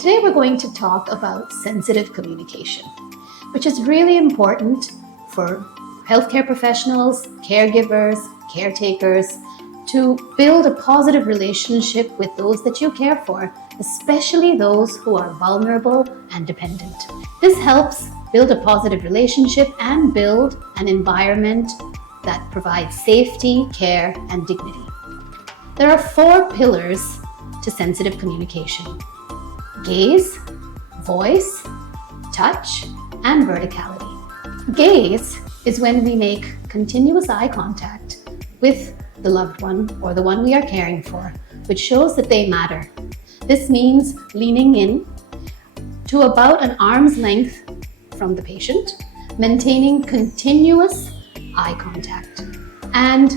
Today we're going to talk about sensitive communication, which is really important for healthcare professionals, caregivers, caretakers, to build a positive relationship with those that you care for, especially those who are vulnerable and dependent. This helps build a positive relationship and build an environment that provides safety, care, and dignity. There are 4 pillars to sensitive communication: gaze, voice, touch, and verticality. Gaze is when we make continuous eye contact with the loved one or the one we are caring for, which shows that they matter. This means leaning in to about an arm's length from the patient, maintaining continuous eye contact, and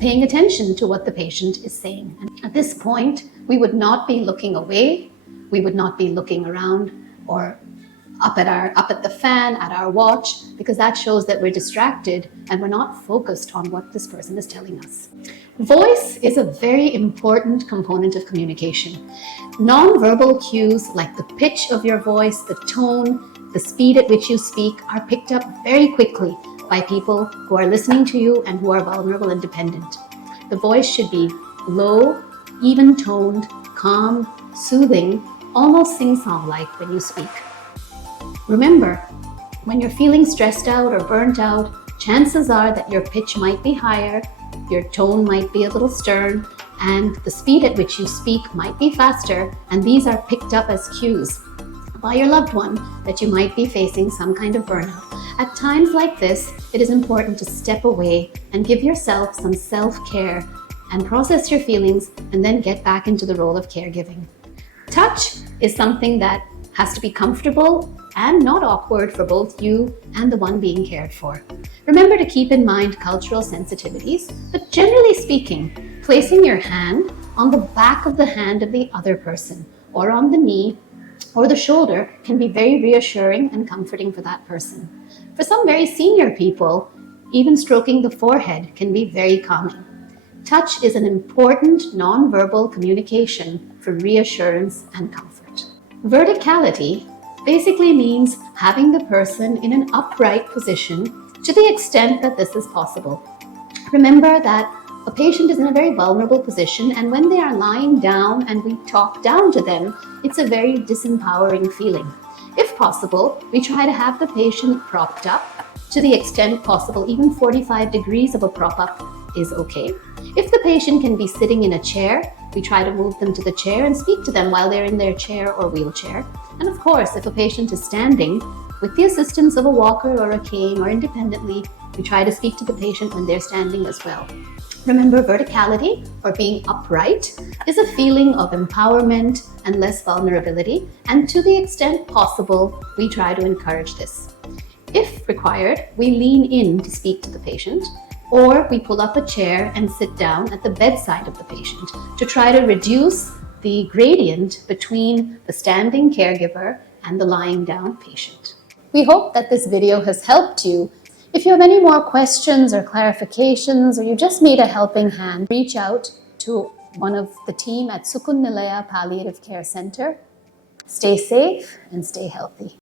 paying attention to what the patient is saying. And at this point, we would not be looking away, we would not be looking around or up at the fan, at our watch, because that shows that we're distracted and we're not focused on what this person is telling us. Voice is a very important component of communication. Non-verbal cues like the pitch of your voice, the tone, the speed at which you speak are picked up very quickly by people who are listening to you and who are vulnerable and dependent. The voice should be low, even-toned, calm, soothing, almost sing-song-like when you speak. Remember, when you're feeling stressed out or burnt out, chances are that your pitch might be higher, your tone might be a little stern, and the speed at which you speak might be faster, and these are picked up as cues by your loved one that you might be facing some kind of burnout. At times like this, it is important to step away and give yourself some self-care and process your feelings and then get back into the role of caregiving. Touch is something that has to be comfortable and not awkward for both you and the one being cared for. Remember to keep in mind cultural sensitivities, but generally speaking, placing your hand on the back of the hand of the other person or on the knee or the shoulder can be very reassuring and comforting for that person. For some very senior people, even stroking the forehead can be very calming. Touch is an important non-verbal communication for reassurance and comfort. Verticality basically means having the person in an upright position to the extent that this is possible. Remember that a patient is in a very vulnerable position, and when they are lying down and we talk down to them, it's a very disempowering feeling. If possible, we try to have the patient propped up to the extent possible. Even 45 degrees of a prop up is okay. If the patient can be sitting in a chair, we try to move them to the chair and speak to them while they're in their chair or wheelchair. And of course, if a patient is standing, with the assistance of a walker or a cane or independently, we try to speak to the patient when they're standing as well. Remember, verticality, or being upright, is a feeling of empowerment and less vulnerability, and to the extent possible, we try to encourage this. If required, we lean in to speak to the patient, or we pull up a chair and sit down at the bedside of the patient to try to reduce the gradient between the standing caregiver and the lying down patient. We hope that this video has helped you. If you have any more questions or clarifications, or you just need a helping hand, reach out to one of the team at Sukun Nilaya Palliative Care Center. Stay safe and stay healthy.